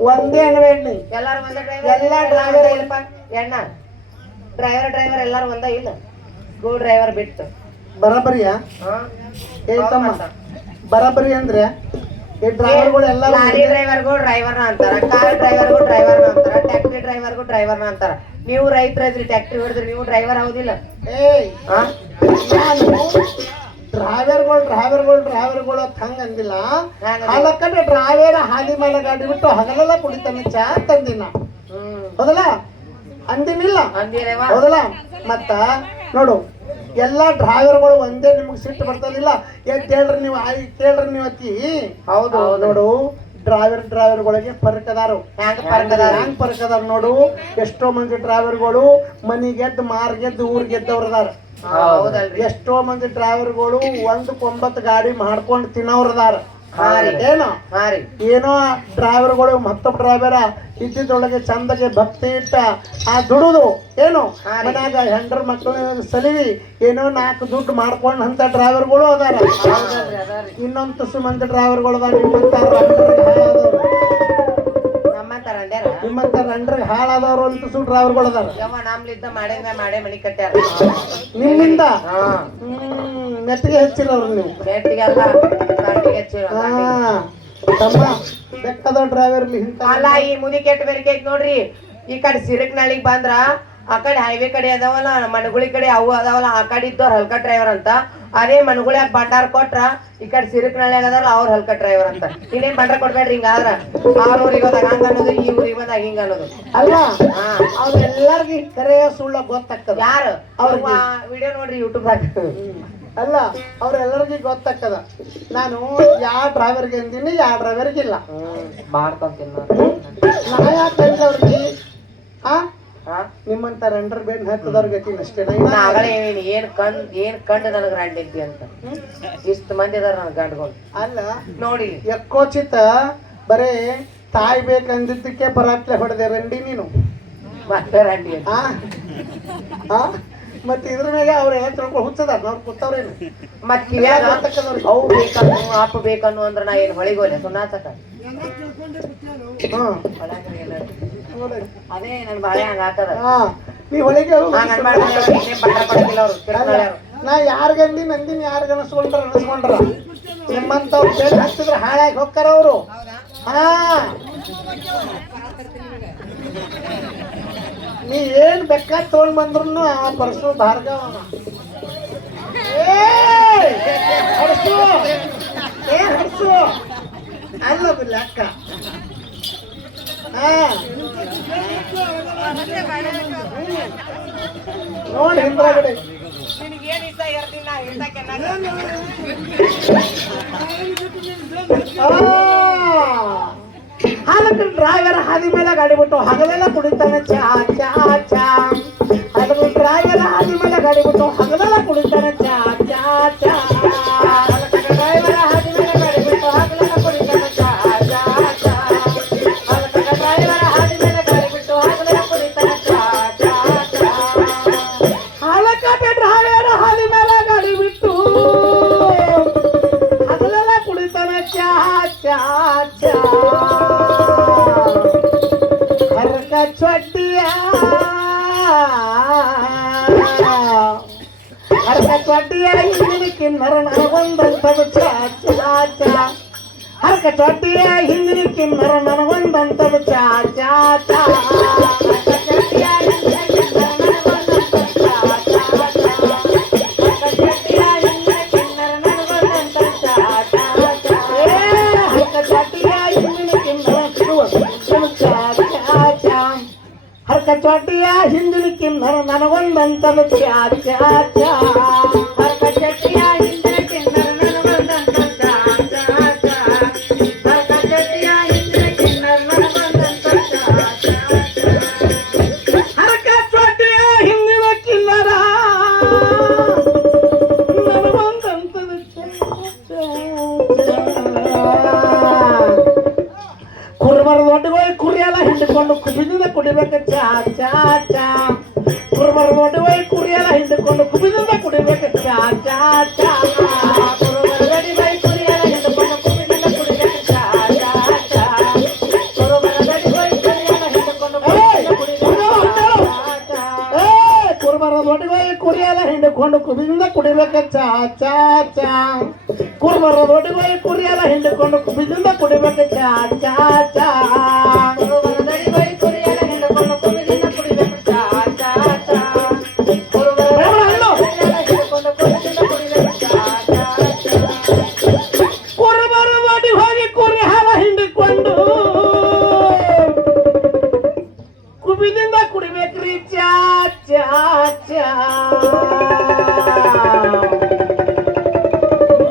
ಒಂದೇ ಅನ್ಬೇಡಿ ನೀ ಎಲ್ಲಾರು ಒಂದೇ ಎಲ್ಲ ಡ್ರೈವರ್ ಇಲ್ಲಪ್ಪ ಎಣ್ಣ ಡ್ರೈವರ್ ಎಲ್ಲಾರು ಒಂದ ಇಲ್ಲ ಸ್ಕೂ ಡ್ರೈವರ್ ಬಿಟ್ಟು ಬರಾಬರಿಯಾ ಏ ತಮ್ಮ ಬರಾಬರಿ ಅಂದ್ರೆ ಈ ಡ್ರೈವರ್ಗಳು ಎಲ್ಲ ಲಾರಿ ಡ್ರೈವರ್ಗೂ ಡ್ರೈವರ್ನ ಅಂತಾರ ಕಾರ್ ಡ್ರೈವರ್ಗೂ ಡ್ರೈವರ್ನ ಅಂತಾರ ಟ್ಯಾಕ್ಟ್ರಿ ಡ್ರೈವರ್ಗೂ ಡ್ರೈವರ್ನ ಅಂತಾರ ನೀವು ರೈತರ ಇದ್ರಿ ಟ್ಯಾಕ್ಟ್ರಿ ಹೊಡೆದ್ರಿ ನೀವು ಡ್ರೈವರ್ ಆಗುದಿಲ್ಲ ಏಯ್ ನಾನು ಡ್ರೈವರ್ಗಳು ಅಂತ ಹಂಗ ಅಂದಿಲ್ಲ ಹಲಕಡೆ ಡ್ರೈವರ್ ಹಾದಿ ಮೇಲೆ ಗಾಡಿ ಬಿಟ್ಟು ಹಗಲೆಲ್ಲ ಕುಡಿತಾನೆ ಚಾ ತಂದಿನ ಹೌದಲ್ಲ ಅಂದಿನಿಲ್ಲ ಹೌದಲ್ಲ ಮತ್ತ ನೋಡು ಎಲ್ಲಾ ಡ್ರೈವರ್ಗಳು ಒಂದೇ ನಿಮ್ಗೆ ಸಿಟ್ಟು ಬರ್ತದಿಲ್ಲ ಕೇಳ್ರಿ ನೀವು ಅತಿ ಹೌದು ನೋಡು ಡ್ರೈವರ್ಗಳಿಗೆ ಫರ್ಕ್ ಅದಾರು ಹ್ಯಾಂಗ್ ಫರ್ಕ್ ಅದಾರ ನೋಡು ಎಷ್ಟೋ ಮಂದಿ ಡ್ರೈವರ್ಗಳು ಮನಿಗೆದ್ದು ಮಾರ್ಗೆದ್ದು ಊರ್ಗೆದ್ದವ್ರ ಅದಾರ ಎಷ್ಟೋ ಮಂದಿ ಡ್ರೈವರ್ಗಳು 1-9 ಗಾಡಿ ಮಾಡ್ಕೊಂಡು ತಿನ್ನೋರ್ದಾರ ಏನೋ ಡ್ರೈವರ್ಗಳು ಮತ್ತೊಬ್ಬ ಡ್ರೈವರ ಇದ್ದಿದ್ದೊಳಗೆ ಚಂದಗೆ ಭಕ್ತಿ ಇಟ್ಟ ಆ ದುಡುದು ಏನು ಮನ್ಯಾಗ ಹೆಂಡ್ರ ಮಕ್ಕಳು ಸಲಿವಿ ಏನೋ 4 ದುಡ್ಡು ಮಾಡ್ಕೊಂಡ್ ಅಂತ ಡ್ರೈವರ್ಗಳು ಅದಾರ ಇನ್ನೊಂದು ತುಸು ಮಂದಿ ಡ್ರೈವರ್ಗಳು ಅದಾರ ನಿಮ್ಮಂತ ರಂಡ್ರಿಗೆ ಹಾಳಾದವ್ರು ಅಂತ ತುಸು ಡ್ರೈವರ್ಗಳು ಅದಾರ ಮಾಡೇ ಮನಿ ಕಟ್ಟ್ಯಾರ ನಿಮ್ಮಿಂದ ನೆತ್ತಿಗೆ ಹಚ್ಚಿರವ್ರು ನೀವು ತಮ್ಮ ಬೆಕ್ಕದ ಡ್ರೈವರ್ ಅಲ್ಲ ಈ ಮುದಿ ಕೆಟ್ಟ ಬೇರೆ ನೋಡ್ರಿ ಈ ಕಡೆ ಸಿರಕ್ನಳ್ಳಿಗ್ ಬಂದ್ರ ಆ ಕಡೆ ಹೈವೇ ಕಡೆ ಅದಾವಲ್ಲ ಮನಗುಳಿ ಕಡೆ ಅವು ಅದಾವಲ್ಲ ಆ ಕಡೆ ಇದ್ದವ್ರ ಹಲ್ಕ ಡ್ರೈವರ್ ಅಂತ ಅದೇ ಮನಗುಳ್ಯಾಗ ಬಂಡಾರ ಕೊಟ್ರ ಈ ಕಡೆ ಸಿರಕ್ನಳ್ಳಿಯಾಗ ಅದಾರ ಅವ್ರ ಹಲ್ಕ ಡ್ರೈವರ್ ಅಂತ ಇನ್ನೇನ್ ಬಂಡಾರ ಕೊಡ್ಬೇಡ್ರಿ ಹಿಂಗಾದ್ರ ಆ ಊರಿಗೆ ಹೋದಾಗ ಹಂಗ ಅನ್ನೋದು ಈ ಊರಿಗೆ ಬಂದಾಗ ಹಿಂಗ ಅನ್ನೋದು ಅಲ್ಲ ಅವ್ರೆಲ್ಲರಿಗೂ ಕರೆಯ ಸುಳ್ಳ ಗೊತ್ತಾಗ್ತದ ಯಾರು ಅವ್ರ ವಿಡಿಯೋ ನೋಡ್ರಿ ಯೂಟ್ಯೂಬ್ದಾಗ ಅಲ್ಲ ಅವ್ರೆಲ್ಲರಿಗೂ ಗೊತ್ತಾಗ್ತದ ನಾನು ಯಾವ ಡ್ರೈವರ್ಗೆ ಅಂದಿನಿ ಯಾವ ಡ್ರೈವರ್ಗೆ ಇಲ್ಲ ನಾ ಯಾಕೆ ಅವ್ರಿಗೆ ನಿಮ್ಮಂತ ರಂಡ್ರ ಬೇನ್ ಹತ್ತದವ್ರಿಗೆ ಅಷ್ಟೇ ಏನ್ ಕಂಡು ನನಗ್ ರಂಡಿದ್ದಿ ಅಂತ ಇಷ್ಟ ಮಂದಿ ಅದಾರ ನನ್ ಗಂಡ್ಗಳು ಅಲ್ಲ ನೋಡಿ ಎಕ್ಕೋಚಿತ ಬರೇ ತಾಯಿ ಬೇಕಂದಿದ್ದಕ್ಕೆ ಬರಾತ್ಲೆ ಹೊಡೆದೆ ರಂಡಿ ನೀನು ಮತ್ತೆ ರಂಡಿ ಮತ್ತೆ ಇದ್ರ ಮೇಲೆ ಅವ್ರೆಲ್ಲ ತಿಳ್ಕೊಂಡು ಹುಚ್ಚದಾರ ಅವ್ರು ಕೂತವ್ರೇನು ಮತ್ ಕಿವ್ಯಾಗ ಅವು ಬೇಕನ್ನು ಅಪ್ಪ ಬೇಕನ್ನು ಅಂದ್ರ ನಾ ಏನ್ ಹೊಳಿಗೋಲೆ ಸುನ್ನಾಚಕ ಅದೇ ನನ್ ಬಾಳೆ ಹಂಗ ಹಾಕದ ನೀ ಹೊಳಿಗೆ ಅವ್ರು ನಾ ಯಾರಿಗಂದಿ ನಂದಿನ ಯಾರಿಗ ಅನಿಸ್ಕೊಂಡ್ರ ನಿಮ್ಮಂತವ್ರು ಬೇರೆ ಹಚ್ಚಿದ್ರೆ ಹಾಳಾಗಿ ಹೋಗ್ತಾರ ಅವರು ನೀ ಏನ್ ಬೇಕಾದ್ ತಗೊಂಡ್ ಬಂದ್ರು ಆ ಪರಸು ಭಾರ್ಗವ ಅದಕ್ಕೆ ಡ್ರೈವರ್ ಹಾದಿ ಮೇಲೆ ಗಾಡಿ ಬಿಟ್ಟು ಹಗಲೆಲ್ಲ ಕುಡಿತಾನೆ ಚಾ ಚಾ ಚಾ. ಅದಕ್ಕೆ ಡ್ರೈವರ್ ಹಾದಿ ಮೇಲೆ ಗಾಡಿ ಬಿಟ್ಟು ಹಗಲೆಲ್ಲ ಕುಡಿತಾನೆ ಚಾ ಚಾ ಚಾ. ಅದಕ್ಕೆ ಡ್ರೈವರ್ ಹಾದಿ ಮೇಲೆ ಗಾಡಿ ಬಿಟ್ಟು ಹಗಲೆಲ್ಲ ಕುಡಿತಾನೆ ಚಾ ಚಾ ಚಾ. ಅದಕ್ಕೆ ಡ್ರೈವರ್ ಹಾದಿ ಮೇಲೆ ಗಾಡಿ ಬಿಟ್ಟು ಹಗಲೆಲ್ಲ ಕುಡಿತಾನೆ ಚಾ ಚಾ ಚಾ. ಅದಕ್ಕೆ ಡ್ರೈವರ್ ಹಾದಿ ಮೇಲೆ ಗಾಡಿ ಬಿಟ್ಟು ಹಗಲೆಲ್ಲ ಕುಡಿತಾನೆ ಚಾ ಚಾ ಚಾ. ಹರಕ ಚೊಟ್ಟಿಯ ಹರಕ ಚೊಟ್ಟಿಯ ಹಿಂದಿನ ಕಿನ್ನರ ನನಗೊಂದಂತದು ಚಾ ಚಾ ಚಾ. ಹರಕ ಚೊಟ್ಟಿಯ ಹಿಂದಿನ ಕಿನ್ನರ ನನಗೊಂದಂತದು ಚಾ ಚಾ ಚಾ. ಹರಕ ಚೊಟ್ಟಿಯ ಹಿಂದಿನ ಕಿನ್ನರ ನನಗೊಂದಂತದು ಚಾ ಚಾ ಚಾ. ಹರಕ ಚೊಟ್ಟಿಯ ಹಿಂದಿನ ಕಿನ್ನರ ನನಗೊಂದಂತದು ಚಾ ಚಾ ಚಾ. ಹರಕ ಚೊಟ್ಟಿಯ ಹಿಂದಿನ ಕಿನ್ನರ ಸಿಗುವಂತದು ಚಾ ಚಾ ಚಾ. ಹರಕ ಚೊಟ್ಟಿಯ ಹಿಂದಿನ ಕಿನ್ನರ ನನಗೊಂದಂತದು ಚಾ ಚಾ ಚಾ. ಹರಕ ಚೊಟ್ಟಿಯ ಹಿಂದಿನ ಕಿನ್ನರ ನನಗೊಂದಂತದು ಚಾ ಚಾ ಚಾ. ಹರಕ ಚೊಟ್ಟಿಯ ಹಿಂದಿನ ಕಿನ್ನರ ನನಗೊಂದಂತದು ಚಾ ಚಾ ಚಾ. ಹರಕ ಚೊಟ್ಟಿಯ ಹಿಂದಿನ ಕಿನ್ನರ ನನಗೊಂದಂತದು ಚಾ ಚಾ ಚಾ. ಕುರುಬರ ದೊಡ್ಡಗೋಯ್ ಕುರಿಯೆಲ್ಲ ಹಿಂಡಿಕೊಂಡು ಕುಬಿದಿಂದ ಕುಡಿಬೇಕು ಚಾ ಚಾ ಚಾ. ಕುರುಬರ ದೊಡ್ಡಗೋಯ್ ಕುರಿಯೆಲ್ಲ ಹಿಂಡಿಕೊಂಡು ಕುಬಿದಿಂದ ಕುಡಿಬೇಕು ಚಾ ಚಾ ಚಾ. ಕುರುಬರ ದೊಡ್ಡಗೋಯ್ ಕುರಿಯೆಲ್ಲ ಹಿಂಡಿಕೊಂಡು ಕುಬಿದಿಂದ ಕುಡಿಬೇಕು ಚಾ ಚಾ ಚಾ. ಕುರುಬರ ದೊಡ್ಡಗೋಯ್ ಕುರಿಯೆಲ್ಲ ಹಿಂಡಿಕೊಂಡು ಕುಬಿದಿಂದ ಕುಡಿಬೇಕು ಚಾ ಚಾ. ಕುರುಬರ ದೊಡ್ಡಗೋಯ್ ಕುರಿಯೆಲ್ಲ ಹಿಂಡಿಕೊಂಡು ಕುಬಿದಿಂದ ಕುಡಿಬೇಕು ಚಾ ಚಾ ಚಾ. ಕುರುಬರ ದೊಡ್ಡಗೋಯ್ ಕುರಿಯೆಲ್ಲ ಹಿಂಡಿಕೊಂಡು ಕುಬಿದಿಂದ ಕುಡಿಬೇಕು ಚಾ ಚಾ ಚಾ. ಕುರುಬರ ದೊಡ್ಡಗೋಯ್ ಕುರಿಯೆಲ್ಲ ಹಿಂಡಿಕೊಂಡು ಕುಬಿದಿಂದ ಕುಡಿಬೇಕು ಚಾ ಚಾ ಚಾ. ಕುರುಬರ ದೊಡ್ಡಗೋಯ್ ಹಿಂಡಿಕೊಂಡು ಕುಬಿದಿಂದ ಕುಡಿಬೇಕು ಚಾ ಚಾ ಚಾ. ಕುರುಬರ ದೊಡ್ಡಿ ಹೋಗಿ ಕುರಿ ಹಾಲ ಹಿಂಡಿಕೊಂಡು ಕುಬಿದಿಂದ ಕುಡಿಬೇಕ್ರಿ ಚಾ ಚಾ ಚಾ.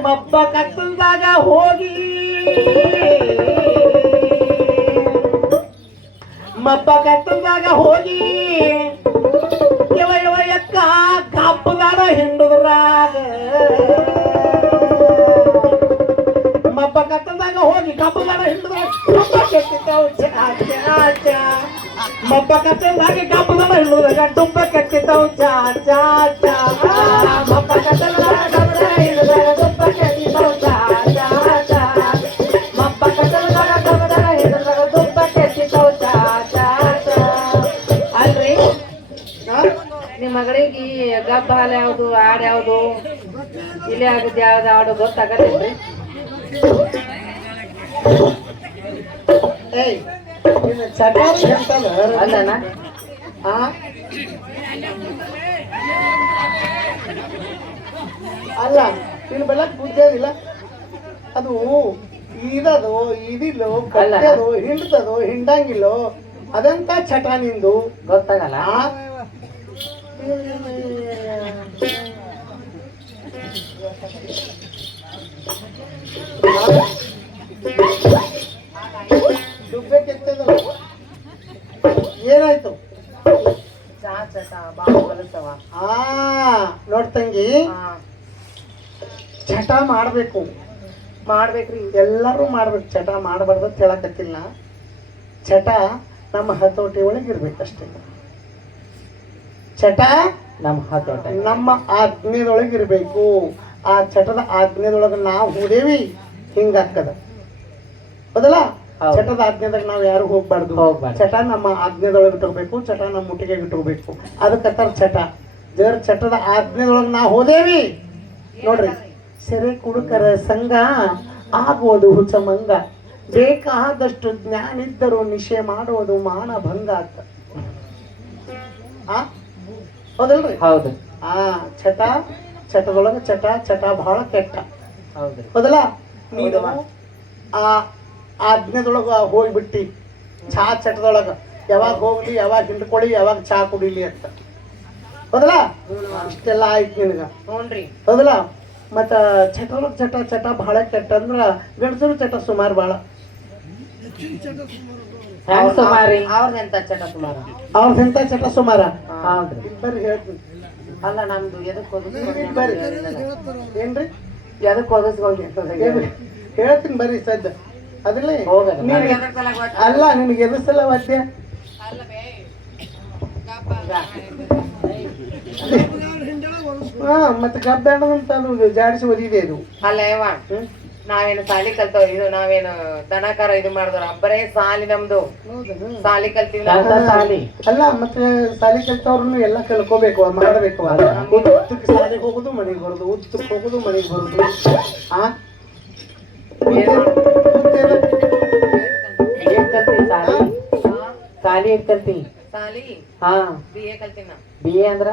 ಮಬ್ಬ ಕತ್ತಲ್ದಾಗ ಹೋಗಿ ಮಬ್ಬ ಕತ್ತಲ್ದಾಗ ಹೋಗಿ ಯವ ಯವ ಯಕ್ಕ ಕಪ್ಪದಾಡ ಹಿಂಡುದ್ರಾಗ. ಮಬ್ಬ ಕತ್ತಲ್ದಾಗ ಹೋಗಿ ಕಪ್ಪದಾಡ ಹಿಂಡುದ್ರಾಗ ದುಬ್ಬ ಕೆತ್ತಿತಾವ್ ಚಾ ಚಾ ಚಾ. ಮಬ್ಬ ಕತ್ತಲ್ದಾಗ ಕಪ್ಪದಾಡ ಹಿಂಡುದ್ರಾಗ ದುಬ್ಬ ಕೆತ್ತಿತಾವ್ ಚಾ ಚಾ ಚಾ. ಮಬ್ಬ ಕತ್ತಲ್ದಾಗ ಕಪ್ಪದಾಡ ಹಿಂಡುದ್ರಾಗ ದುಬ್ಬ ಕೆತ್ತಿತಾವ್ ಚಾ ಚಾ ಚಾ. ಮಬ್ಬ ಕತ್ತಲ್ದಾಗ ಕಪ್ಪದಾಡ ಹಿಂಡುದ್ರಾಗ ದುಬ್ಬ ಕೆತ್ತಿತಾವ್ ಚಾ ಚಾ ಚಾ. ಅಲ್ರಿ ನಿಮ್ಮ ಮಗಳಿಗೆ ಗಬ್ಬ ಹಾಲು ಯಾವುದು ಹಾಡು ಯಾವುದು ಇಲ್ಲೇ ಆಗುತ್ತೆ ಯಾವ್ದು ಹಾಡು ಗೊತ್ತಾಗತ್ತೇನ್ರಿ? ಏಯ್ ಚಟಾರಿ ಅಂತಲ್ಲ ಅಲ್ಲನ ಅಲ್ಲ ಇಲ್ಲಿ ಬೆಳಕ್ ಬುದ್ಧಿ ಇಲ್ಲ. ಅದು ಇದದು ಇದಿಲ್ಲೋ ಕಟ್ಟದು ಹಿಂಡ್ತದೋ ಹಿಂಡಂಗಿಲ್ಲೋ ಅದಂತ ಚಟ ನಿಂದು ಗೊತ್ತಾಗಲ್ಲ. ದುಬ್ಬೆ ಕೆತ್ತದಲ್ಲ ಏನಾಯ್ತು? ಚಾ ಚಟ ಬಾಳ ಬಲಸವ. ನೋಡ್ತಂಗಿ ಚಟ ಮಾಡ್ಬೇಕು ಮಾಡ್ಬೇಕ್ರಿ, ಎಲ್ಲರೂ ಮಾಡ್ಬೇಕು. ಚಟ ಮಾಡಬಾರ್ದು ಅಂತ ಹೇಳಕತ್ತಿಲ್ಲ. ಚಟ ನಮ್ಮ ಹತೋಟಿ ಒಳಗಿರ್ಬೇಕಷ್ಟೇ. ಚಟ ನಮ್ಮ ಹತೋಟಿ ನಮ್ಮ ಆಜ್ಞೆದೊಳಗಿರ್ಬೇಕು. ಆ ಚಟದ ಆಜ್ಞೆದೊಳಗೆ ನಾವು ಹೋದೇವಿ ಹಿಂಗಾಗ್ತದ ಹೌದಲ್ಲ. ಚಟದ ಆಜ್ಞೆದಾಗ ನಾವು ಯಾರು ಹೋಗ್ಬಾರ್ದು. ಚಟ ನಮ್ಮ ಆಜ್ಞೆದೊಳಗೆ ಇಟ್ಕೋಬೇಕು. ಚಟ ನಮ್ಮ ಮುಟ್ಟಿಗೆ ಇಟ್ಕೋಬೇಕು. ಅದಕ್ಕತ್ತಾರ ಚಟ. ಜರ್ ಚಟದ ಆಜ್ಞೆದೊಳಗೆ ನಾವು ಹೋದೇವಿ ನೋಡ್ರಿ, ಸೆರೆ ಕುಡುಕರ ಸಂಘ ಆಗುವುದು ಹುಚ್ಚಮಂಗ. ಬೇಕಾದಷ್ಟು ಜ್ಞಾನ ಇದ್ದರೂ ನಿಶೆ ಮಾಡುವುದು ಮಾನಭಂಗ ಅಂತ. ಹೌದಲ್ರಿ? ಹೌದು. ಚಟ ಚಟದೊಳಗೆ ಚಟ ಚಟ ಬಹಳ ಕೆಟ್ಟ. ಹೌದು ಹೌದಲ್ಲ. ನೀನು ಆ ಆಜ್ಞೆದೊಳಗ ಹೋಗ್ಬಿಟ್ಟಿ ಚಾ ಚಟದೊಳಗ ಯಾವಾಗ ಹೋಗ್ಲಿ, ಯಾವಾಗ ಹಿಂಡ್ಕೊಳ್ಳಿ, ಯಾವಾಗ ಚಾ ಕುಡಿಲಿ ಅಂತ. ಹೌದಲ್ಲ ಇಷ್ಟೆಲ್ಲ ಆಯ್ತು ನಿನಗ ಹ್ಞೂನ್ರಿ ಹೌದಲ್ಲ ಮತ್ತ ಚಟ ಬಹಳ ಕೆಟ್ಟ ಅಂದ್ರ ಗಂಡಸರು ಚಟ ಸುಮಾರು ಬಹಳ ಹೆಂಗ್ ಸುಮಾರಿ ಅವ್ರದೆಂತ ಚಟ ಸುಮಾರ ಅವ್ರದೆಂತ ಚಟ ಸುಮಾರ ಹೌದ್ರಿ ಬರ್ರಿ ಹೇಳ್ತೀನಿ ಅಲ್ಲ ನಮ್ದು ಎದಕ್ ಬರ್ರಿ ಏನ್ರಿ ಎದಕ್ ಒದಗಿಸ್ಕೊಂಡ್ ಹೇಳ್ತೀನಿ ಬರ್ರಿ ಸದ್ದ ಅದ್ರಲ್ಲಿ ಅಲ್ಲ ನಿನಗೆ ಎದು ಸಲ ವಾದ್ಯ ಹಾ ಮತ್ತೆ ಗಬ್ಬ ಅಂತ ಅದು ಜಾಡಿಸಿ ಒದಿದೆ ಇದು ಅಲ್ಲ ಯವ್ವ ನಾವೇನು ಸಾಲಿ ಕಲ್ತವ್ ಇದು ನಾವೇನು ದನಕಾರ ಇದು ಮಾಡಿದ್ರ ಬರೇ ಸಾಲಿ ನಮ್ದು ಸಾಲಿ ಕಲ್ತೀವಿ ಸಾಲಿ ಅಲ್ಲ ಮತ್ತೆ ಸಾಲಿ ಕಲ್ತವ್ರನ್ನು ಎಲ್ಲ ಕಲ್ಕೋಬೇಕು ಮಾಡಬೇಕು ಉತ್ತಕ್ಕೆ ಸಾಲಿಗೆ ಹೋಗುದು ಮನೆಗೆ ಬರುದು ಉತ್ತಕ್ಕೆ ಹೋಗುದು ಮನೆಗೆ ಬರುದು ಆ ಸಾಲಿ ಏನ್ ಕಲ್ತಿ ಸಾಲಿ ಹಾ BA ಕಲ್ತೀನ BA ಅಂದ್ರ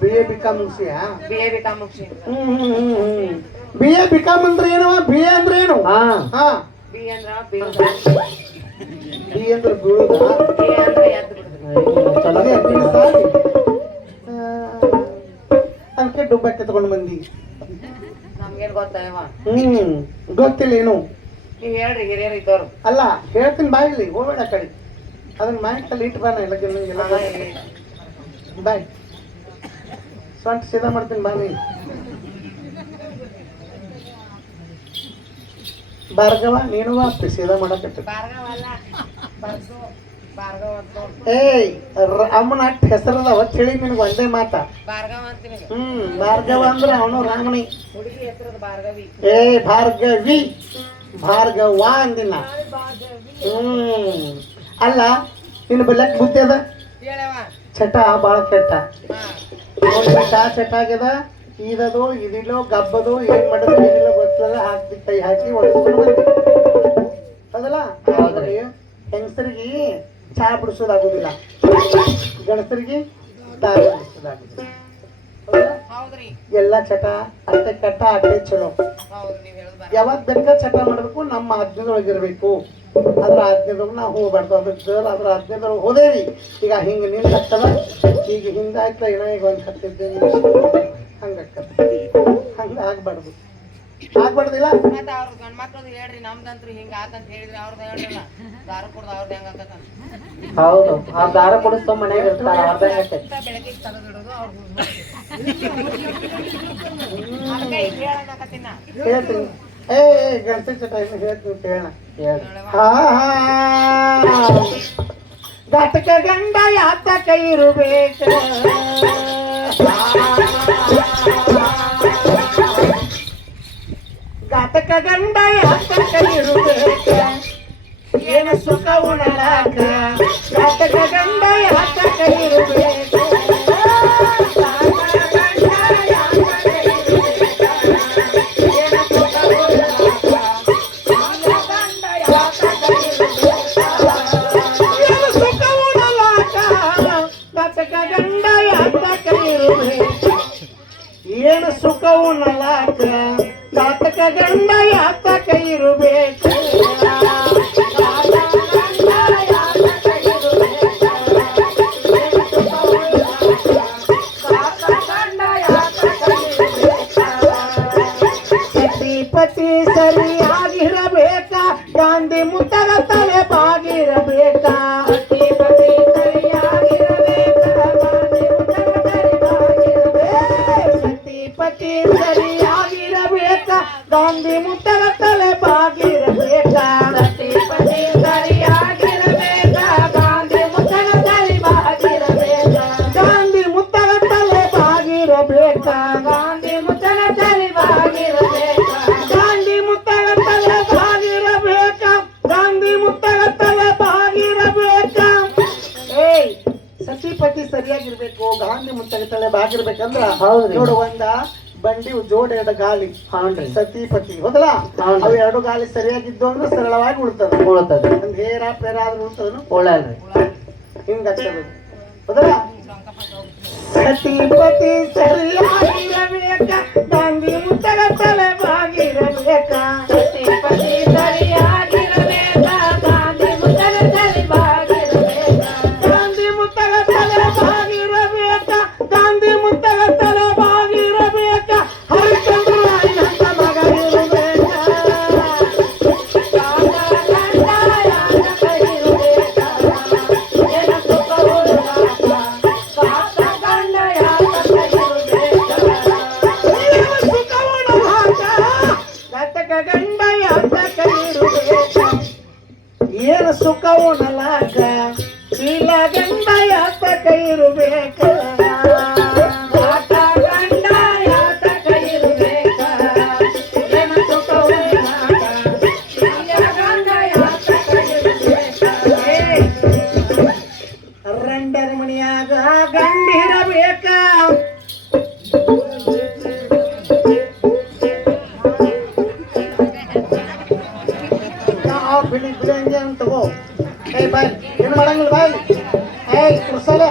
BA BCom ಮುಗಿಸಿಯಾ BA BCom ಮುಗಿಸಿ BA BCom ಅಂದ್ರೆ ಏನವ BA ಅಂದ್ರೆ ಏನು ಹಾ B ಅಂದ್ರ B ಅಂದ್ರೆ ಬೀಳುದಾ A ಅಂದ್ರೆ ಎದ್ದು ಬಿಡುದು ಅದಕ್ಕೆ ಡುಬ್ಬಕ್ಕೆ ತಗೊಂಡು ಬಂದಿ ನಮ್ಗೇನ್ ಗೊತ್ತಾಯವ ಗೊತ್ತಿಲ್ಲ ಏನು ನೀವ್ ಹೇಳ್ರಿ ಹಿರಿಯರು ಇದ್ದವ್ರು ಅಲ್ಲ ಹೇಳ್ತೀನಿ ಬಾಯಿಲಿ ಹೋಗ್ಬೇಡ ಕಡೆ ಅದನ್ನ ಮಾಹಿತಿ ಇಟ್ಟು ಬಾನ ಎಲ್ಲ ಬಾಯ್ ಸ್ವಂತ ಸೀದಾ ಮಾಡ್ತೀನಿ ಬಾ ನೀ ಭಾರ್ಗವ ನೀನು ವಾಸ್ತಿ ಸೀದಾ ಮಾಡಕತ್ತ ಏಯ್ ಅಮ್ಮನ ಅಟ್ ಹೆಸರದವ ತಿಳಿ ನಿನಗೆ ಒಂದೇ ಮಾತ ಭಾರ್ಗವ ಅಂದ್ರ ಅವನು ರಾಮಣಿ ಏ ಭಾರ್ಗವಿ ಭಾರ್ಗವ ಅಂದಿನ ಅಲ್ಲ ನಿನ್ನ ಬಲ್ಯಕ್ ಬುದ್ಧಿ ಅದ ಚಟ ಬಾಳ ಕೆಟ್ಟ ಚಟ ಆಗ್ಯದ ಇದದು ಇದಿಲ್ಲೋ ಗಬ್ಬದು ಏನ್ ಮಾಡೋದು ಏನಿಲ್ಲ ಗೊತ್ತಿಲ್ಲ ಹಾಕಿ ಕೈ ಹಾಕಿ ಒಳಸ್ಕೊಂಡು ಬಂದಿ ಅದಲ್ಲ ಹೆಂಗಸರಿಗೆ ಚಾ ಬಿಡಿಸೋದಾಗುದಿಲ್ಲ ಗಂಡಸರಿಗೆ ದಾರಿ ಬಿಡಿಸೋದಾಗುದಿಲ್ಲ ಎಲ್ಲ ಚಟ ಅಟ್ಟೆ ಕೆಟ್ಟ ಅಟ್ಟೆ ಚಲೋ ಯಾವಾಗ ಬೇಕಾ ಚಟ ಮಾಡ್ಬೇಕು ನಮ್ಮ ಆಜ್ಞೆದೊಳಗಿರ್ಬೇಕು ಅದ್ರ ಆಜ್ಞೆದೊಳಗೆ ನಾವು ಹೋಗ್ಬಾರ್ದು ಅದ್ರ ಆಜ್ಞೆದೊಳಗೆ ಹೋದೇವಿ ಈಗ ಹಿಂಗೆ ನಿಂತ ಹತ್ತದ ಈಗ ಹಿಂದಾಯ್ತ ಏನೋ ಈಗ ಒಂದು ಹತ್ತಿದ್ದೇನೆ ಹಂಗ ಆಗ್ಬಾರ್ದು ಆಗ್ಬಾರ್ದಿಲ್ಲ ಮತ್ತೆ ಅವ್ರ ಗಂಡ ಮಕ್ಳದು ಹೇಳ್ರಿ ನಮ್ದಂತ್ರು ಹಿಂಗ ಆತಂತ ಹೇಳಿದ್ರಿ ಅವ್ರದ್ದು ಹೇಳ್ರಲ್ಲ ದಾರ ಕುಡ್ದು ಅವ್ರದ್ದು ಹೆಂಗ ಆಕತ್ತ ಹೌದು ಆ ದಾರ ಕುಡಿಸ್ಕೊ ಮನೆಗೆ ಇರ್ತಾರ ಬೆಳಗ್ಗೆ ತಗದಿಡೋದು ಹೇಳ್ತೀನಿ ಏ ಗಣಸಿ ಚಟ ಇನ್ನು ಹೇಳ್ತೀನಿ ಕೇಳೋಣ ಘಟಕ ಗಂಡ ಯಾತ ಕೈ ಇರಬೇಕು ಘಟಕ ಗಂಡ ಯಾತ ಕೈ ಇರಬೇಕು ಏನು ಸುಖ ಉಣಲಾಕ ಘಟಕ ಗಂಡ ಯಾತ ಕೈ ಇರಬೇಕು ಏನು ಸುಖವು ನಲಾಕ ಘಾತಕ ಗಂಡ ಯಾತ ಕೈ ಇರಬೇಕು ಪತಿ ಸರಿಯಾಗಿರಬೇಕ ಗಾಂಧಿ ಮುತ್ತಗ ತಲೆ ಬಾಗಿರಬೇಕ ಗಾಂಧಿ ಮುತ್ತಗ ತಲೆ ಬಾಗಿರಬೇಕ ಗಾಂಧಿ ಮುತ್ತಗ ತಲೆ ಬಾಗಿರಬೇಕ ಗಾಂಧಿ ಮುತ್ತಗ ತಲೆ ಬಾಗಿರಬೇಕ ಗಾಂಧಿ ಮುತ್ತಗ ತಲೆ ಬಾಗಿರಬೇಕ ಗಾಂಧಿ ಮುತ್ತಗ ತಲೆ ಬಾಗಿರಬೇಕ ಗಾಂಧಿ ಮುತ್ತಗ ತಲೆ ಬಾಗಿರಬೇಕ ಏಯ್ ಸತಿಪತಿ ಸರಿಯಾಗಿರ್ಬೇಕು ಗಾಂಧಿ ಮುತ್ತಗ ತಲೆ ಬಾಗಿರ್ಬೇಕಂದ್ರ ನೋಡು ಒಂದ ಬಂಡಿ ಜೋಡ್ ಎರಡು ಗಾಲಿ ಸತಿಪತಿ ಹೌದಲ್ಲ ಅವು ಎರಡು ಗಾಲಿ ಸರಿಯಾಗಿದ್ದು ಅಂದ್ರೆ ಸರಳವಾಗಿ ಉಳ್ತದ ಒಂದ್ ಹೇರ ಪೇರ ಆದ್ರೆ ಉಳ್ತದನು ಉಳಲ್ರಿ ಹಿಂಗಾಗ್ತದ ಹೌದಲ್ಲ ಸತಿಪತಿ ಸರಿಯಾಗಿರಬೇಕ ಗಾಂಧಿ ಮುತ್ತಗ ತಲೆ ಬಾಗಿರಬೇಕ ಸತಿಪತಿ ಸರಿಯಾಗಿರಬೇಕ ಗಾಂಧಿ ಮುತ್ತಗ ತಲೆ ಬಾಗಿರಬೇಕ ಗಾಂಧಿ ಮುತ್ತಗ ತಲೆ ಬಾಗಿರ ಸುಖ ಉಣಲಾಕ ಇಲ್ಲ ಗಂಡ ಯಾತಕ ಇರಬೇಕ ಗಂಡ ಯಾತಕ ಇರಬೇಕ ಏನ ಸುಖ ಉಣಲಾಕ ಇಲ್ಲ ಗಂಡ ಯಾತಕ ಇರಬೇಕ ರಂಡರ ಮನಿಯಾಗ ಗಂಡಿರಬೇಕ ಬಿಳಿ ಬಿಳಿ ಅಂಗೆ ಅಂತ ತಗೋ ಏ ಬಾಯ್ ಏನು ಮಾಡಂಗಿಲ್ಲ ಬಾಯ್ ಏಯ್ ಕುಡ್ಸಲೆ